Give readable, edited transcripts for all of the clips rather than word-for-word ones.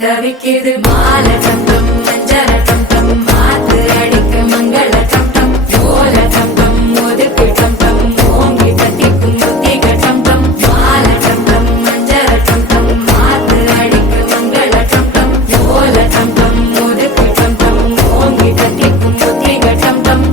தவிக்குது மால டம் டம் மஞ்சர டம் டம் மாத்து அடிக்க மங்கள டம் டம் ஓல டம் டம் ஒதுக்கு டம் டம் ஓங்கி தட்டிக்கும் முத்திக டம் டம் மால டம் டம் மஞ்சர டம் டம் மாத்து அடிக்க மங்கள டம் டம் ஓல டம் டம் ஒதுக்கு டம் டம் ஓங்கி தட்டிக்கும் முத்திக டம் டம்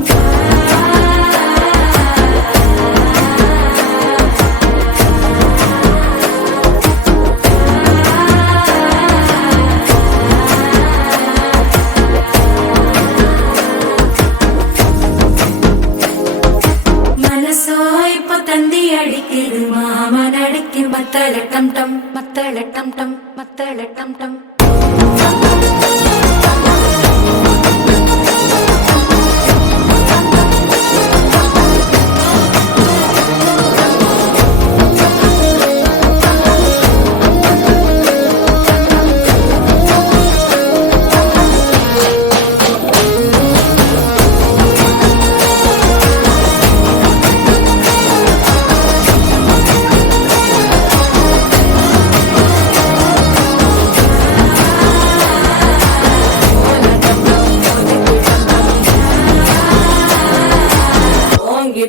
தந்தி அடிக்குது மாமன் அடிக்கு மத்தள டம் டம் மத்தள டம் டம் மத்தள டம் டம்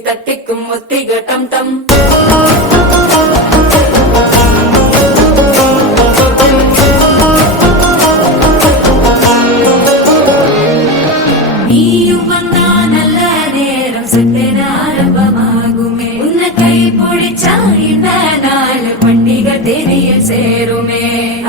தட்டிக்கும் முத்திக டம் டம் நீயும் வந்தா நல்ல நேரம் செட்டென ஆரம்பமாகுமே உன்னை கை பிடிச்சா இந்த நாள் பண்டிகை தேதியில் சேருமே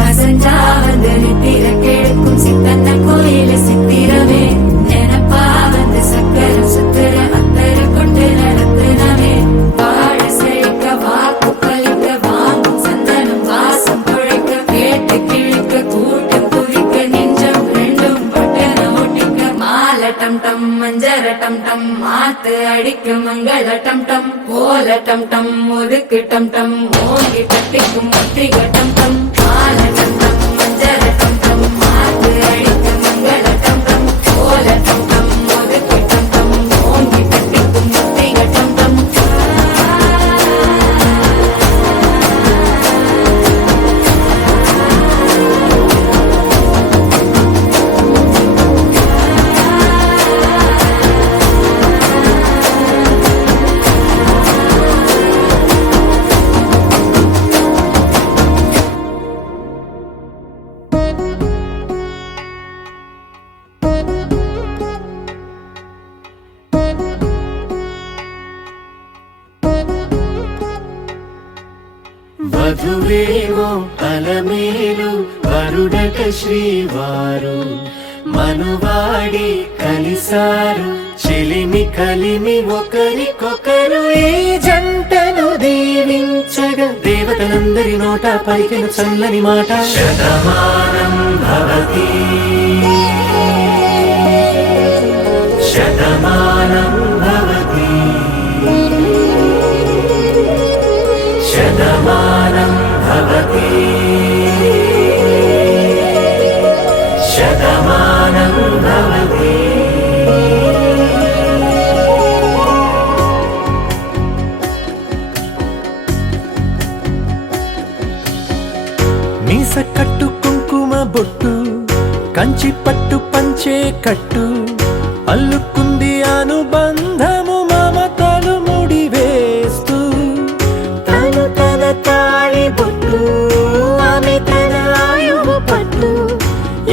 அசஞ்சா வந்து நித்திர கெடுக்கும் சித்தன்ன கோயில சித்திரமே நினப்பா வந்து சக்கர சுத்திர அத்தர கொண்டு நடத்துனவே வாழ செழிக்க வாக்கு பலிக்க வாங்கும் சந்தனம் வாசம் குழைக்க கேட்டு கிழிக்க கூட்டம் குவிக்க நெஞ்சம் ரெண்டும் பொட்டன ஒட்டிக்க மால டம் டம் மஞ்சர டம் டம் மாத்து அடிக்க மங்கள டம் டம் ஓல டம் டம் ஒதுக்கு டம் டம் ஓங்கி தட்டிக்கும் முத்திக டம் டம் மால டம் டம் மஞ்சர டம் டம் மாத்து அடிக்க மங்கள டம் டம் ஓல டம் டம் ஒதுக்கு டம் டம் ஓங்கி தட்டிக்கும் முத்திக டம் டம் వధువేమో అలమేలు వరుడట శ్రీవారు మనువాడి కలిసారు చెలిమి కలిమి ఒకరికొకరు ఈ జంటను దీవించగా దేవతలందరి నోట పలికిన చల్లని మాట శతమానం భవతి శతమానం భవతి శతమానం భవతి శతమానం భవతి మీస కట్టు కుంకుమ బొట్టు కంచి పట్టు పంచే కట్టు అల్లుకుంది అనుబంధము మమతలు ముడివేస్తూ తను తన తాళి బొట్టు ఆమె తన ఆయువు పట్టు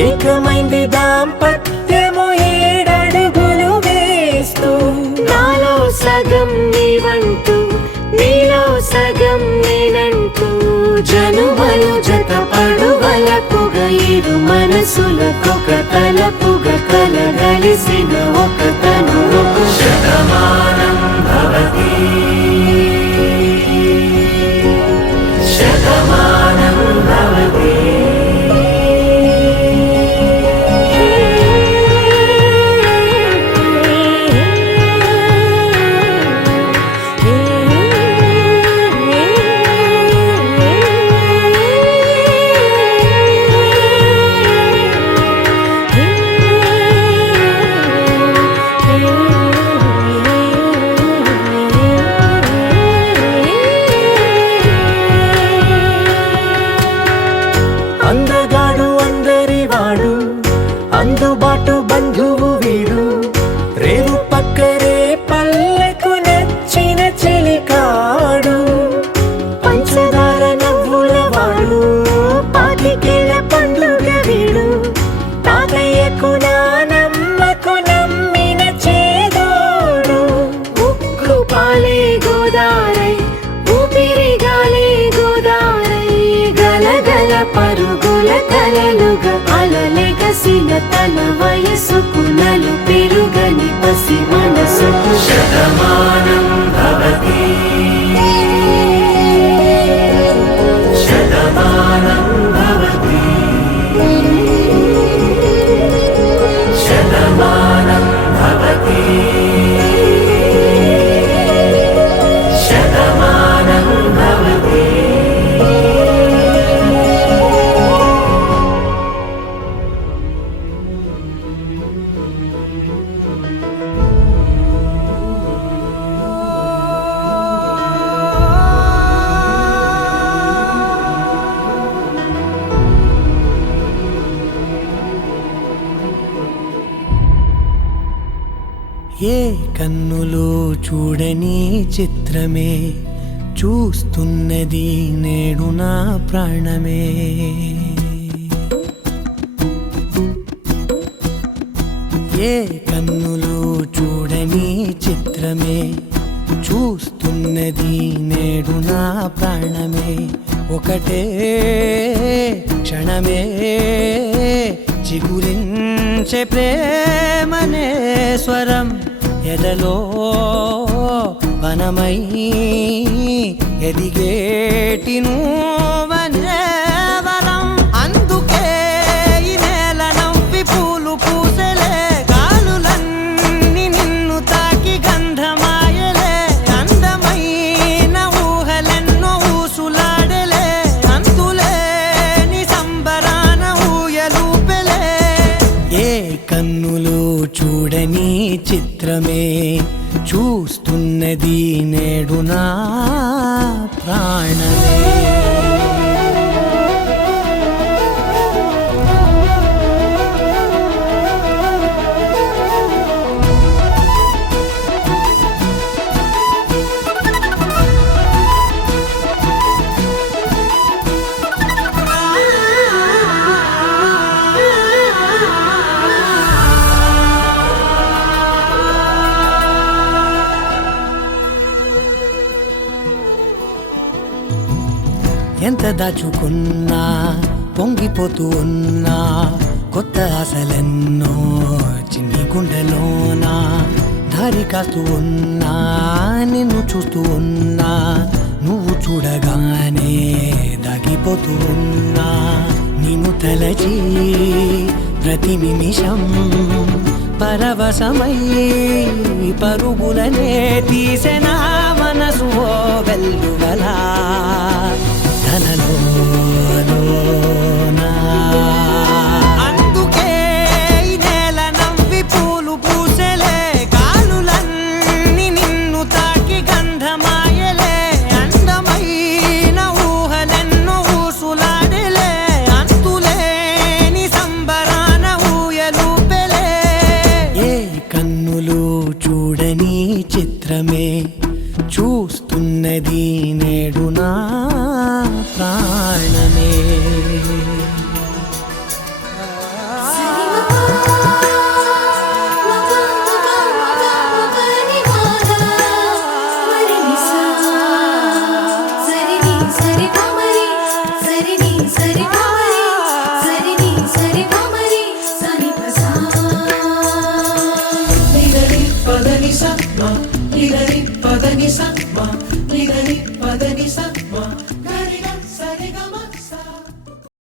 ఏకమైంది దాంపత్యము ఏడడుగులు వేస్తూ నాలో సగం నీవంటూ నీలో సగం నేనంటూ జనుమలు జత పడువలపుగ ఇరు మనసులకొక తలపుగ కలగలిసిన ఒక తను శతమానం భవతి శతమానం భవతి పరుగుల కలలుగా అలలెగసిన తన వయసుకు నలు పెరుగని పసి మనసుకు శతమానం భవతి శతమానం భవతి శతమానం భవతి శతమానం భవతి. ఏ కన్నులు చూడని చిత్రమే చూస్తున్నది నేడు నా ప్రాణమే. ఏ కన్నులు చూడని చిత్రమే చూస్తున్నది నేడు నా ప్రాణమే. ఒకటే క్షణమే చిగురించే ప్రేమనే స్వరం ఎదలో వనమై ఎదిగేటి నువ్వనే వరం. అందుకే ఈ నేల నవ్వి పూలు పూసెలే గాలులన్నీ నిన్ను తాకి గంధమాయలే. అందమైన ఊహలెన్నో ఊసులాడలే అంతులేని సంబరాన ఊయలూపెలే. ఏ కన్నులు చూడని చిత్రమే చూస్తున్నది నేడు నా ప్రాణమే. ఎంత దాచుకున్నా పొంగిపోతూ ఉన్నా కొత్త ఆశలెన్నో చిన్ని గుండెలోనా దారి కాస్తూ ఉన్నా నిన్ను చూస్తూ ఉన్నా నువ్వు చూడగానే దాగిపోతూ ఉన్నా. నిన్ను తలచి ప్రతి నిమిషం పరవశమై పరుగులనే తీసెనా మనసు ఓ వెల్లువలా తనలోనా. అందుకే ఈ నేల నవ్వి పూలు పూసెలే గాలులన్నీ నిన్ను తాకి గంధమాయలే. అందమైన ఊహలెన్నో ఊసులాడలే అంతులేని సంబరాన ఊయలూపెలే. ఏ కన్నులు చూడని చిత్రమే చూస్తున్నది నేడు నా ప్రాణమే.